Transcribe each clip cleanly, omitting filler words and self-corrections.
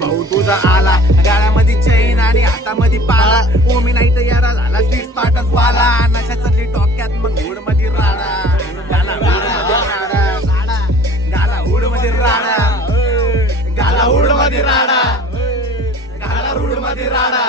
भाऊ तुझा आला गाळ्यामध्ये चैन आणि हातामध्ये पाला ओमी नाही तर यारा झाला स्ट्रीट स्पार्टस वाला नशातली टोक्यात मग हुड मध्ये राडा गाला हुड मध्ये राडा गाला हुड मध्ये राडा गाला हुड मध्ये राडा गाला हुड मध्ये राडा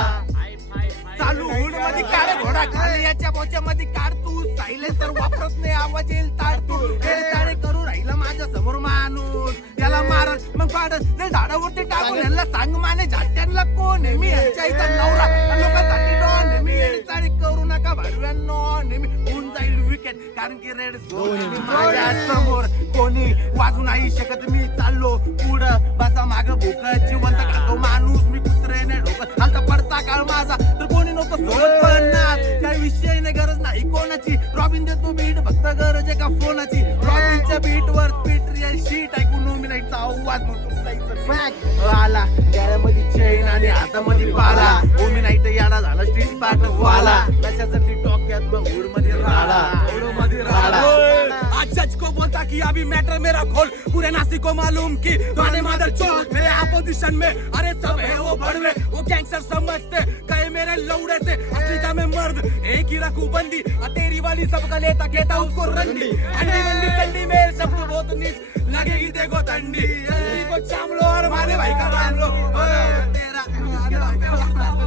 चालू हुड मध्ये काढ घोडा खाली याच्या बोच्यामध्ये काढ तू सायलेन्सर वापरत नाही आवाज येईल ताड तू ताडे करू राहिला माझ्या समोर माणूस याला मारत मग पाडत ते झाडावरती टाकून यांना सांग माने झाट्यांना कोण आहे मी यांच्या इथं नवरा लोकांसाठी डॉन आहे मी येडीचाळी करू नका भाडव्यांनो नेहमी होऊन जाईल विकेट कारण की रेड झोन माझ्या समोर कोणी वाजू नाही शकत मी चाललो पुढं बसा माग भूक जिवंत खातो माणूस मी कुत्रेने ढोकत हालता पडता काळ माझा तर कोणी नव्हतं सोबत पडणार त्या विषयी गरज नाही कोणाची रॉबिन देतो बीट फक्त गरज आहे का फोनाची रॉबिनच्या बीट वर स्पीट रिअल शीट ऐकून नोमिनाईटचा आवाज आला गळ्यामध्ये चैन आणि हातामध्ये पाला नोमिनाईट याडा झाला स्ट्रीट स्पार्टस वाला नशासाठी टोक्यात मग हुड मध्ये राडा हुड मध्ये राडा आज जज को बोलता कि अभी मैटर मेरा खोल पूरे नासिक को मालूम कि माने मादर चोर मेरे अपोजिशन में अरे सब है वो बड़वे वो गैंगस्टर समझते कहे मेरे लौड़े से असली का मैं मर्द एक ही रखू बंदी तेरी वाली सबका लेता कहता उसको रंडी अंडी मंडी संडी मेरे सब तो बहुत नीच लगेगी देखो ठंडी को चामलो और मारे भाई का मान लो तेरा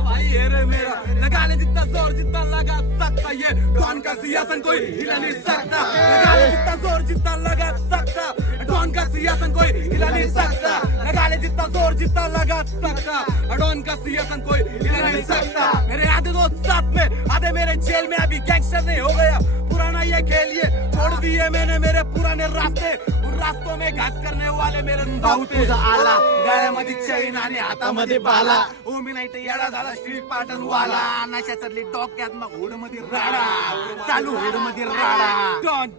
भाई है रे मेरा लगा ले जितना जोर जितना लगा सकता ये डॉन का सियासन कोई हिला नहीं सकता लगा ले जितना जोर जितना लगा सकता डॉन का सियासन कोई हिला नहीं सकता लगा ले जितना जोर जितना लगा सकता डॉन का सियासन कोई हिला नहीं सकता मेरे आधे दोस्त साथ में आधे मेरे जेल में अभी गैंगस्टर नहीं हो गया पुराना ये खेल ये छोड़ दिए मैंने मेरे पुराने रास्ते उन रास्तों में घात करने वाले मेरे भाऊ तुझा आला गळ्यामध्ये चैन आणि हातामध्ये बाला ओमी नाही तर येडा झाला स्ट्रीट पार्टन वाला नशातली डोक्यात मग हुड मध्ये राडा चालू हुड मध्ये राडा डॉन